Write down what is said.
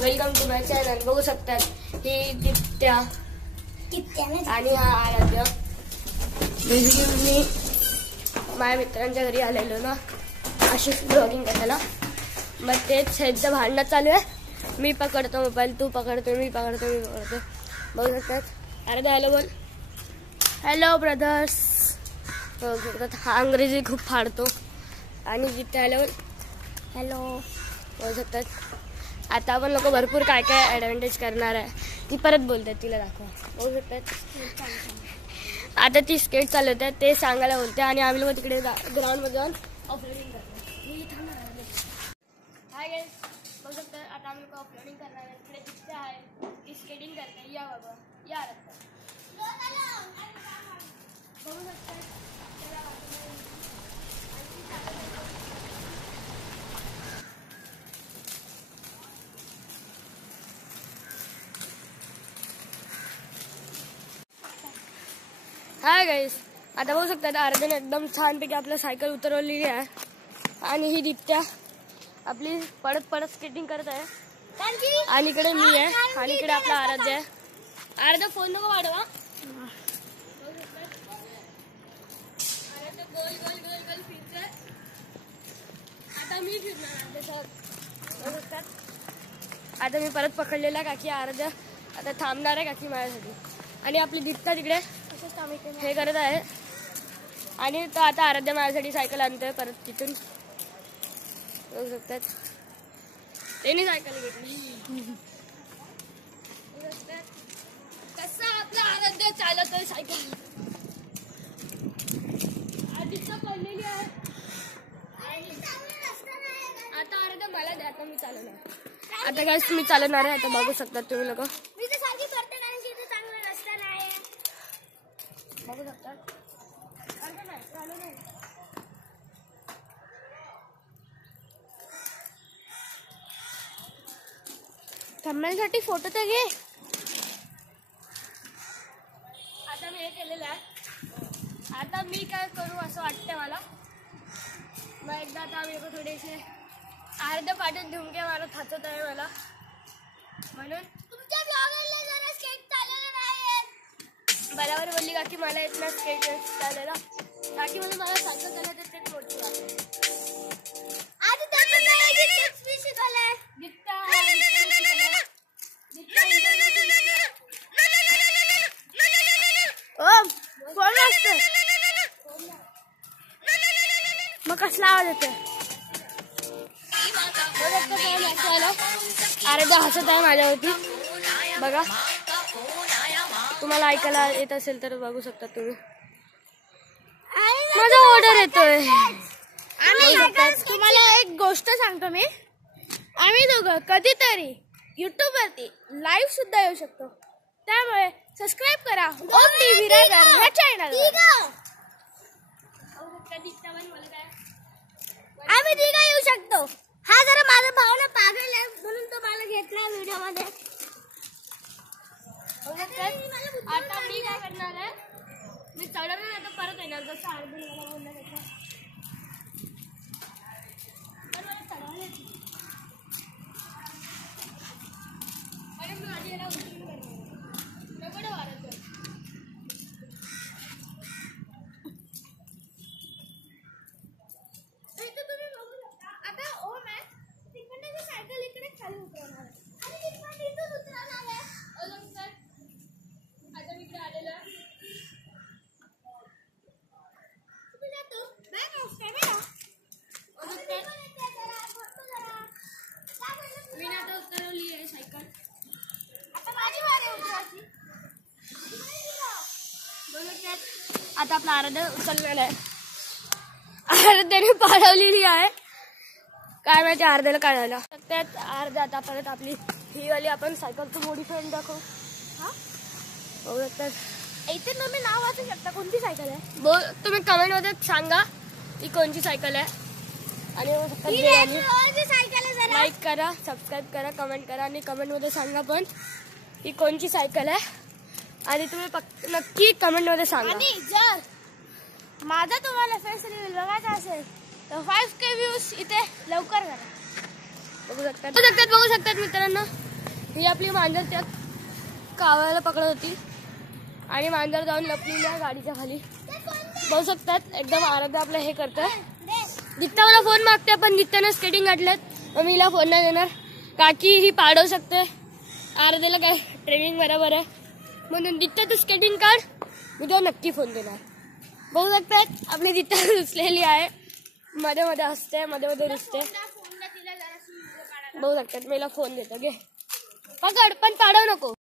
Welcome to my channel. बघू शकतात ही दित्या आणि हा आराध्य. बेसिकली मी माझ्या मित्रांच्या घरी आलेलो ना अशीच ब्लॉगिंग करायला. मग तेच ह्याचं भांडणं चालू आहे. मी पकडतो मोबाईल, तू पकडतो, मी पकडतो. बघू शकतात आराध्य हॅलो बोल. Hello brothers. बघू शकतात हा अंग्रेजी खूप फाडतो. आणि दित्या हॅलो बोल. हॅलो. बघू शकतात आता आपण लोक भरपूर काय काय ॲडव्हान्टेज करणार आहे ती परत बोलतात. तिला दाखवा. बघू शकतात आता ती स्केट चालवत आहे ते सांगायला बोलते आणि आम्ही लोक तिकडे ग्राउंडमध्ये जाऊन ऑफरोडिंग करतो. हाय गाईस, बघू शकता आता आम्ही लोक ऑफरोडिंग करणार आहे. तिकडे दिसते आहे ती स्केटिंग करते. या बाबा या रस्ता बघू शकता. हाय गाईस, आता बघू शकता आराध्याने एकदम छानपैकी आपलं सायकल उतरवलेली आहे आणि ही दित्या आपली पडत पडत स्केटिंग करत आहे. आणि इकडे मी आहे आणि इकडे आपला आराध्य आहे. आराध्य फोन नको वाढवा. आराध्य गोल गोल गोल गोल फिरतोय. आता मी फिरणार आराध्य. आता मी परत पकडलेला काकी आराध्य आता थांबणार आहे काकी माझ्यासाठी. आणि आपली दित्या तिकडे हे करत आहे आणि तो आता आराध्य माझ्यासाठी सायकल आणतोय परत तिथून. बघू शकतात त्यांनी सायकल घेतली. कसं आपला आराध्य चालवतोय सायकल. आधीच पडलेली आहे. आता आराध्य मला द्या. आता मी चालवणार. आता काय मी चालवणार आहे. आता बघू शकतात तुम्ही लोक. बघू शकतात थंबनेलसाठी फोटो तर घे. आता मी हे केलेलं आहे. आता मी काय करू असं वाटतं मला. मग एकदा आता आम्ही लोक थोडेसे अर्ध्या पाठीत धुमके मारत हाचत आहे मला. म्हणून तुमच्या ब्लॉगरला जरा स्केट चालवलं नाही बरोबर बोलली काकी मला येत ना स्केट चालायला. काकी मला सायकल चालवते तेच मोठी आहे. मग कसला आवाज येतोय. आराध्य हसत आहे माझ्यावरती. बघा तुम्हाला ऐकायला येत असेल तर बघू शकता तुम्ही. माझा ऑर्डर येतोय. तुम्हाला एक गोष्ट सांगतो मी. आम्ही दोघं कधीतरी युट्यूब वरती लाईव्ह सुद्धा येऊ शकतो. त्यामुळे सबस्क्राईब करा ओम टीव्ही रायगड ह्या चॅनलला. आम्ही तिघं येऊ शकतो. हा जरा माझा भावना पागल आहे म्हणून तो मला घेतला व्हिडिओ मध्ये. आता मी काय करणार आहे मी चढवणार आता परत येणार जसं अर्जुन मला बोलला तसं. मी आधी याला उचलून करणार नको वाढत. आता ओम आहे तिकडे सायकल इकडे खाली उतरवणार आणि इथून उतरवणार आहे. आता मी इकडे आलेलो आहे. मी ना आता उतरवली आहे सायकल. आता माझी वारी उतरायची. आता आपला आराध्य उचललेला आहे. आराध्याने पाडवलेली आहे. काय माहिती आराध्याला काढायला. त्यात आराध्या आता परत आपली ही वाली आपण सायकलचं मॉडिफाय दाखवू. हा बघू तर इथे तुम्ही नाव वाचू शकता. कोणती सायकल आहे बोल तुम्ही कमेंट मध्ये सांगा ती कोणची सायकल आहे. आणि लाईक करा, सबस्क्राईब करा, कमेंट करा आणि कमेंट मध्ये सांगा पण ही कोणची सायकल आहे. आणि तुम्ही नक्की कमेंट मध्ये सांगा. आणि जर माझा तुम्हाला फेस रिव्हील बघायचा असेल तर 5K व्ह्यूज इथे लवकर करा. बघू शकतात मित्रांनो. ही आपली मांजर त्या कावळ्याला पकडत होती आणि मांजर जाऊन लपलेली आहे गाडीच्या खाली. बघू शकतात एकदम आराध्य आपलं हे करतोय. दित्ता मला फोन मागते पण दित्यानं स्केटिंग काढलेत. मग मी हिला फोन नाही देणार काकी ही पाडवू शकते. आराध्याला काय ट्रेनिंग बरोबर आहे म्हणून दित्ता तू स्केटिंग काढ मी तो नक्की फोन देणार. बघू शकतात आपली दित्ता रुसलेली आहे. मध्ये मध्ये हसते मध्ये मध्ये रुसते. बघू शकतात मी हिला फोन देतो घे पकड पण पाडवू नको.